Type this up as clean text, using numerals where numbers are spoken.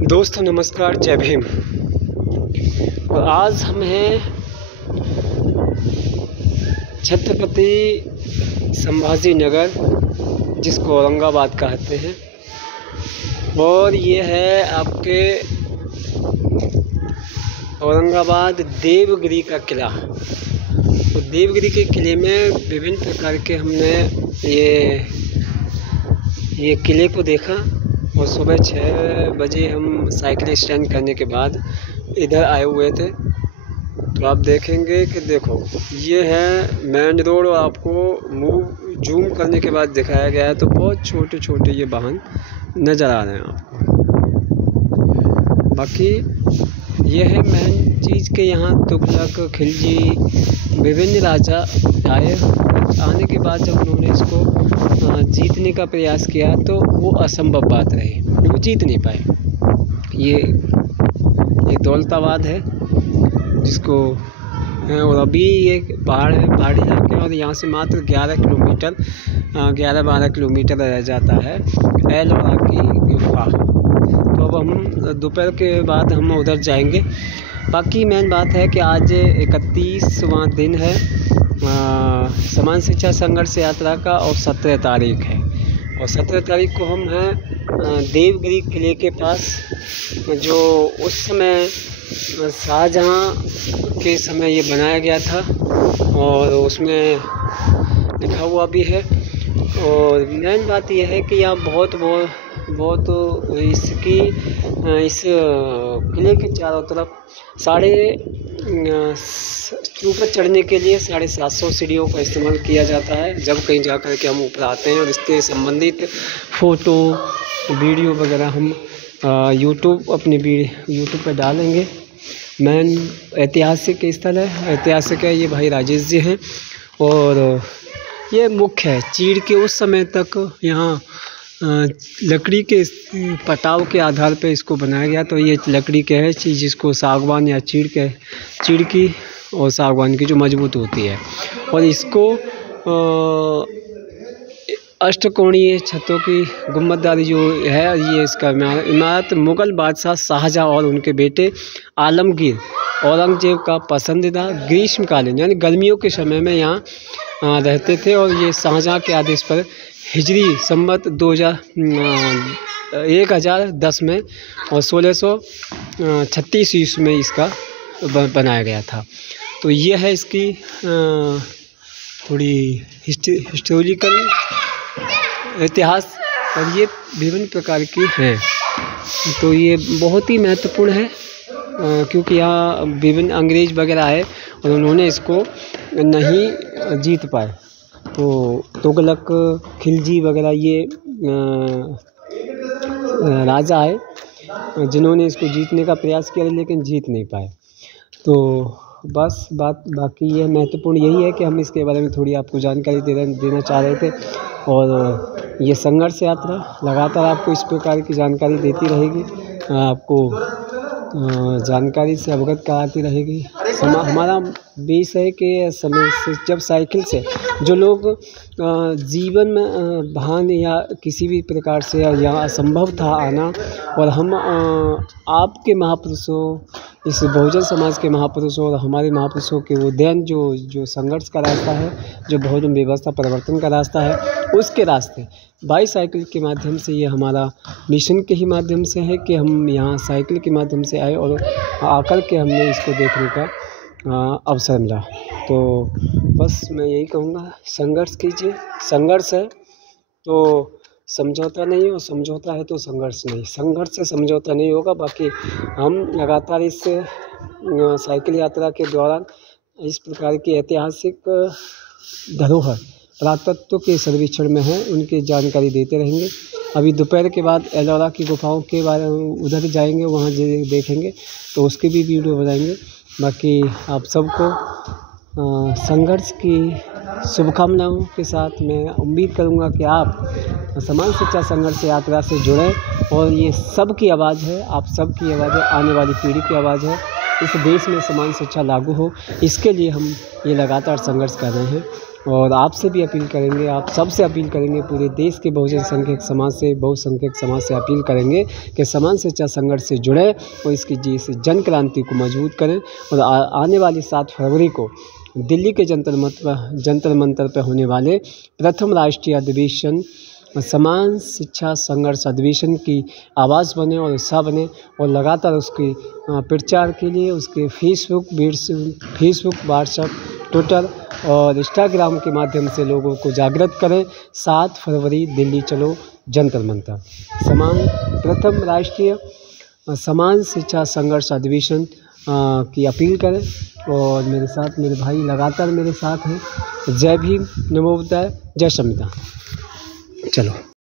दोस्तों नमस्कार, जय भीम। और आज हम हैं छत्रपति संभाजी नगर, जिसको औरंगाबाद कहते हैं, और ये है आपके औरंगाबाद देवगिरी का किला। तो देवगिरी के किले में विभिन्न प्रकार के हमने ये किले को देखा। और सुबह 6 बजे हम साइकिल स्टैंड करने के बाद इधर आए हुए थे। तो आप देखेंगे कि देखो ये है मेन रोड, और आपको जूम करने के बाद दिखाया गया है तो बहुत छोटे छोटे ये वाहन नज़र आ रहे हैं आपको। बाकी ये है मेन चीज़ के यहाँ तुगलक, खिलजी, विभिन्न राजा आने के बाद जब उन्होंने इसको जीतने का प्रयास किया तो वो असंभव बात रही, वो जीत नहीं पाए। ये दौलताबाद है जिसको, और अभी ये पहाड़ है, पहाड़ी इलाके, और यहाँ से मात्र 11-12 किलोमीटर रह जाता है एलोरा की गुफा। तो अब हम दोपहर के बाद हम उधर जाएंगे। बाकी मेन बात है कि आज 31वां दिन है समान शिक्षा संघर्ष यात्रा का, और 17 तारीख है। और 17 तारीख को हम हैं देवगिरी किले के पास, जो उस समय शाहजहाँ के समय ये बनाया गया था, और उसमें लिखा हुआ भी है। और मेन बात यह है कि यहाँ बहुत इस किले के चारों तरफ ऊपर चढ़ने के लिए 750 सीढ़ियों का इस्तेमाल किया जाता है जब कहीं जा कर के हम ऊपर आते हैं। और इसके संबंधित फ़ोटो वीडियो वगैरह हम यूट्यूब पर डालेंगे। मेन ऐतिहासिक स्थल है, ऐतिहासिक है। ये भाई राजेश जी हैं, और ये मुख्य है चीड़ के उस समय तक यहाँ लकड़ी के पटाव के आधार पर इसको बनाया गया। तो ये लकड़ी के है चीज़, जिसको सागवान या चीड़ की और सागवान की जो मजबूत होती है। और इसको अष्टकोणीय छतों की गुंबददारी जो है, ये इसका इमारत मुग़ल बादशाह शाहजहाँ और उनके बेटे आलमगीर औरंगजेब का पसंदीदा ग्रीष्मकालीन यानी गर्मियों के समय में यहाँ रहते थे। और ये शाहजहाँ के आदेश पर हिजरी संवत 1010 में और 1636 ईस्वी में इसका बनाया गया था। तो ये है इसकी थोड़ी हिस्टोरिकल इतिहास, और ये विभिन्न प्रकार की हैं। तो ये बहुत ही महत्वपूर्ण है, क्योंकि यहाँ विभिन्न अंग्रेज वगैरह आए और उन्होंने इसको नहीं जीत पाए। तो तुगलक, खिलजी वगैरह ये राजा आए जिन्होंने इसको जीतने का प्रयास किया, लेकिन जीत नहीं पाए। तो बस बाकी ये महत्वपूर्ण यही है कि हम इसके बारे में थोड़ी आपको जानकारी देना चाह रहे थे। और ये संघर्ष यात्रा लगातार आपको इस प्रकार की जानकारी देती रहेगी, आपको जानकारी से अवगत कराती रहेगी। हमारा बेस है कि समय से जब साइकिल से जो लोग जीवन में वाहन या किसी भी प्रकार से यहाँ असंभव था आना, और हम आपके महापुरुषों, इस बहुजन समाज के महापुरुषों और हमारे महापुरुषों के उद्यान जो संघर्ष का रास्ता है, जो बहुजन व्यवस्था परिवर्तन का रास्ता है, उसके रास्ते बाईसाइकिल के माध्यम से, ये हमारा मिशन के ही माध्यम से है कि हम यहाँ साइकिल के माध्यम से आए और आकर के हमने इसको देखने का अवसर मिला। तो बस मैं यही कहूँगा, संघर्ष कीजिए। संघर्ष है तो समझौता नहीं, और समझौता है तो संघर्ष नहीं। संघर्ष से समझौता नहीं होगा। बाकी हम लगातार इस साइकिल यात्रा के दौरान इस प्रकार की ऐतिहासिक धरोहर पुरातत्व के सर्वेक्षण में हैं, उनकी जानकारी देते रहेंगे। अभी दोपहर के बाद एलोरा की गुफाओं के बारे में उधर जाएंगे, वहाँ देखेंगे, तो उसकी भी वीडियो बनाएंगे। बाकी आप सबको संघर्ष की शुभकामनाओं के साथ मैं उम्मीद करूंगा कि आप समान शिक्षा संघर्ष यात्रा से जुड़ें, और ये सबकी आवाज़ है, आप सबकी आवाज़ है, आने वाली पीढ़ी की आवाज़ है। इस देश में समान शिक्षा लागू हो, इसके लिए हम ये लगातार संघर्ष कर रहे हैं। और आपसे भी अपील करेंगे, आप सबसे अपील करेंगे, पूरे देश के बहुसंख्यक समाज से अपील करेंगे कि समान शिक्षा संघर्ष से जुड़े और इसकी जन क्रांति को मजबूत करें। और आने वाली 7 फरवरी को दिल्ली के जंतर मंतर पर होने वाले प्रथम राष्ट्रीय अधिवेशन समान शिक्षा संघर्ष अधिवेशन की आवाज़ बने और हिस्सा बने और लगातार उसके प्रचार के लिए उसके फेसबुक, व्हाट्सएप, ट्विटर और इंस्टाग्राम के माध्यम से लोगों को जागृत करें। 7 फरवरी दिल्ली चलो जंतर मंतर प्रथम राष्ट्रीय समान शिक्षा संघर्ष अधिवेशन की अपील करें। और मेरे साथ मेरे भाई लगातार मेरे साथ हैं। जय भीम, नमो बुद्धाय, जय संविधान। चलो।